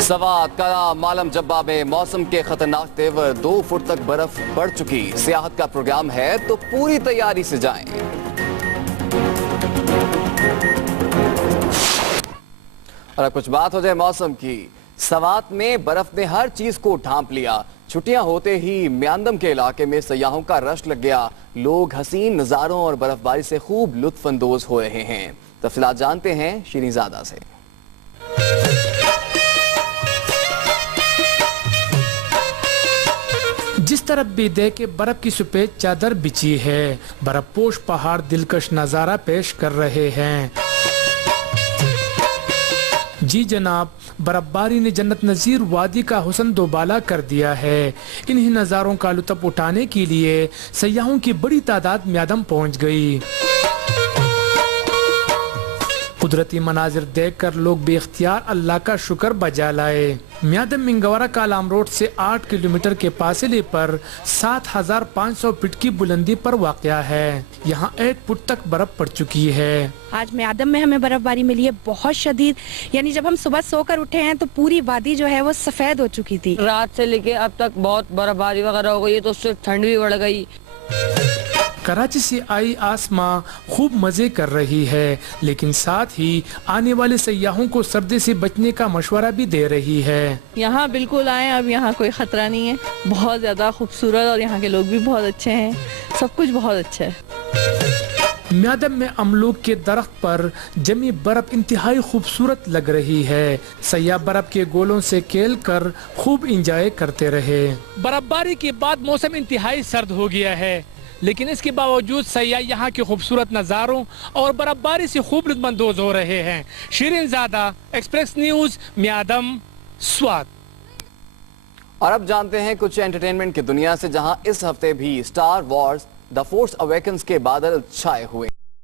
सवात कला मालम जब्बा में मौसम के खतरनाक तेवर, 2 फुट तक बर्फ पड़ चुकी। सियाहत का प्रोग्राम है तो पूरी तैयारी से जाएं। और अब कुछ बात हो जाए मौसम की। सवात में बर्फ ने हर चीज को ढांप लिया। छुट्टियां होते ही म्यांदम के इलाके में सयाहों का रश लग गया। लोग हसीन नजारों और बर्फबारी से खूब लुत्फ अंदोज हो रहे हैं। तफसीलात जानते हैं शिरीनजादा से। जिस तरफ भी देखे बर्फ की सफेद चादर बिछी है। बर्फपोश पहाड़ दिलकश नजारा पेश कर रहे हैं। जी जनाब, बर्फबारी ने जन्नत नजीर वादी का हुस्न दोबाला कर दिया है। इन्हीं नज़ारों का लुत्फ उठाने के लिए सयाहों की बड़ी तादाद म्यांदम पहुंच गई। कुदरती मनाजिर देखकर लोग बेख्तियार अल्लाह का शुक्र बजा लाए। म्यांदम मिंगवरा कालाम रोड से 8 किलोमीटर के फासले पर 7500 फीट की बुलंदी पर वाक़या है। यहाँ 8 फुट तक बर्फ पड़ चुकी है। आज म्यांदम में हमें बर्फबारी मिली है बहुत शदीद, यानी जब हम सुबह सोकर उठे हैं तो पूरी वादी जो है वो सफेद हो चुकी थी। रात से लेके अब तक बहुत बर्फबारी वगैरह हो गई है, तो उससे ठंड भी बढ़ गई। कराची से आई आसमा खूब मजे कर रही है, लेकिन साथ ही आने वाले सयाहों को सर्दी से बचने का मशवरा भी दे रही है। यहाँ बिल्कुल आए, अब यहाँ कोई खतरा नहीं है। बहुत ज्यादा खूबसूरत और यहाँ के लोग भी बहुत अच्छे हैं। सब कुछ बहुत अच्छा है। म्यांदम में अमलूक के दरख्त पर जमी बर्फ इंतहाई खूबसूरत लग रही है। सयाह बर्फ के गोलों से खेल कर खूब इंजॉय करते रहे। बर्फबारी के बाद मौसम इंतहाई सर्द हो गया है, लेकिन इसके बावजूद सयाह यहाँ के खूबसूरत नज़ारों और बर्फबारी से खूब लुत्फानंदोज हो रहे हैं। शिरीनजादा, एक्सप्रेस न्यूज, म्यांदम, स्वात। और अब जानते हैं कुछ एंटरटेनमेंट की दुनिया से, जहां इस हफ्ते भी star Wars the force awakens के बादल छाए हुए